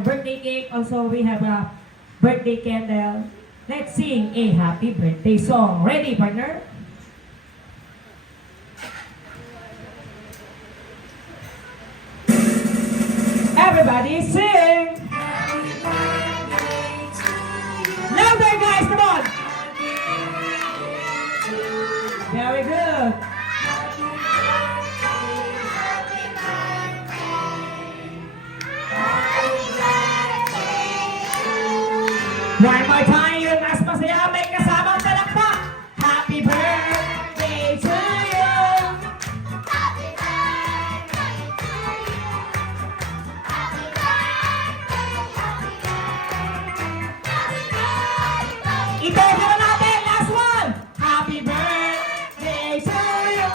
Birthday cake. Also, we have a birthday candle. Let's sing a happy birthday song. Ready, partner? Everybody sing! Louder, guys! Come on! Very good. One more time, yun mas masaya, may kasamang palakpak. Happy birthday to you. Happy birthday to you. Happy birthday, happy birthday. Happy birthday. Ito naman natin, last one. Happy birthday to you.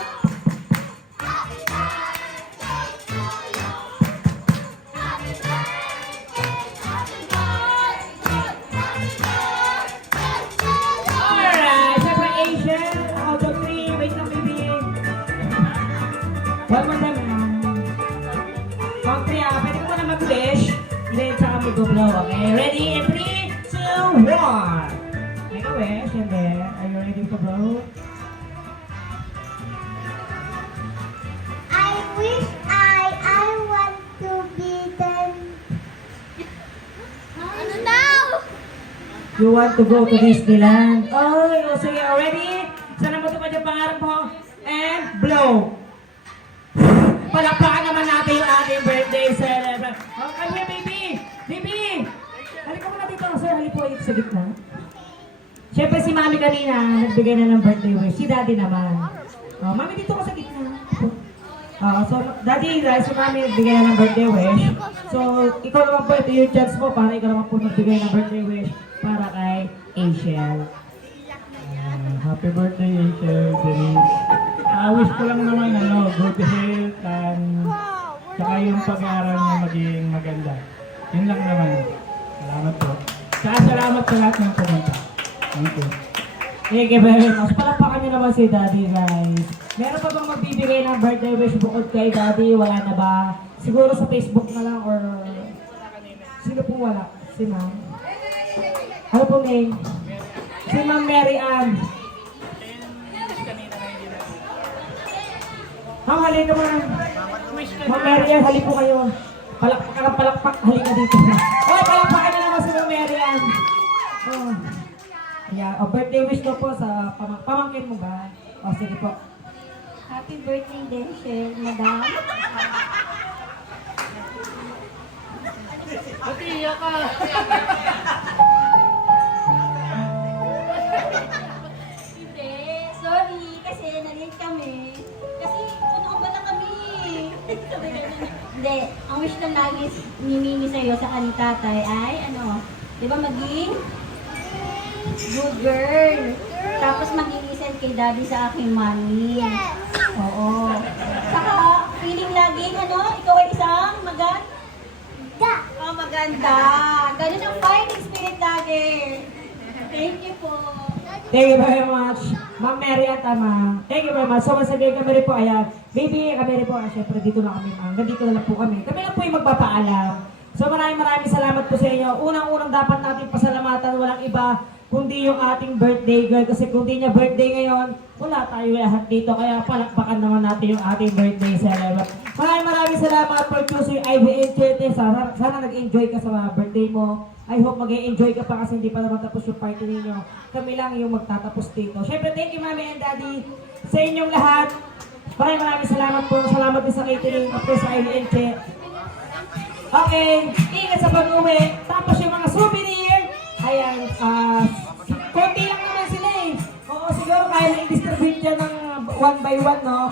Happy birthday to you. Happy birthday, happy birthday. Alright, syempre Asian, out of 3, wait lang baby. One more time. Count 3 pwede ko muna mag-wish. Then tsaka mag-blow, okay? Ready? In 3, 2, 1. Make a wish, and then, are you ready to blow? I wish I want to be them. Ano daw? You want to go to Disneyland? Oh, sige, ready? Sana matupad yung pangarap mo. And blow. Palakpakan naman natin yung ating birthday celebrant. Oh, come here, baby! Baby! Halika muna dito. Sir, halika po sa gitna. Siyempre si Mami kanina, nagbigay na ng birthday wish. Si Daddy naman. Oh, Mami, dito ka sa gitna. So, Daddy, dahil si Mami nagbigay na ng birthday wish. So, ikaw naman po, ito yung chance mo para ikaw naman po nagbigay ng birthday wish para kay Asiel. Happy birthday, Angel Denise. Wish ko lang naman, good health and saka yung pag-aaral niya maging maganda. Yun lang naman. Salamat po. Saka salamat sa lahat ng pumunta. Thank you. Thank you very much. Palakpakan niyo naman si Daddy, guys. Meron pa bang magbibigay ng birthday wish bukod kay Daddy? Wala na ba? Siguro sa Facebook na lang or... Sino po wala? Si Ma'am? Ano po name? Si Ma'am Mary Ann. Ma'am, halika ma'am. Ma'am Mary Ann, hali po kayo. Palakpak, halika dito. Oh, palakpakan niyo naman si Ma'am Mary Ann. Oh. Yeah, birthday wish ko po sa pamangkin mo ba? O, sige po. Happy birthday din, Shell, madam. Hindi, sorry, kasi na-late kami. Kasi puno ba na kami? Hindi, ang wish lang lagi ni Mimi sa'yo sa kani tatay ay, di ba maging good girl. Tapos mag-i-listen kay daddy sa aking mommy. Oo. Saka, feeling laging, ikaw ay isang maganda. Oh, maganda. Ganun ang fighting spirit lagi. Thank you po. Thank you very much. Ma'am Mary at Ama. Thank you very much. So, once again, kami rin po, ayan. Baby, kami rin po, syempre, dito na kami, ma'am. Nandito na lang po kami. Kami lang po yung magpapaalam. So, maraming salamat po sa inyo. Unang-unang dapat natin pasalamatan, walang iba, kundi yung ating birthday girl. Kasi kung di niya birthday ngayon, wala tayo lahat dito. Kaya palakpakan naman natin yung ating birthday celebrant. Maraming salamat for choosing IBN Chete. Sana nag-enjoy ka sa mga birthday mo. I hope mag-enjoy ka pa kasi hindi pa naman tapos yung party ninyo. Kami lang yung magtatapos dito. Siyempre, thank you Mami and Daddy sa inyong lahat. Maraming salamat po. Salamat din sa catering of sa IBN Chete. Okay, ingat sa pag-uwi. Tapos yung mga souvenir, ayan, konti lang naman sila eh. Oo, siguro kaya na i-distribute dyan ng one by one, no?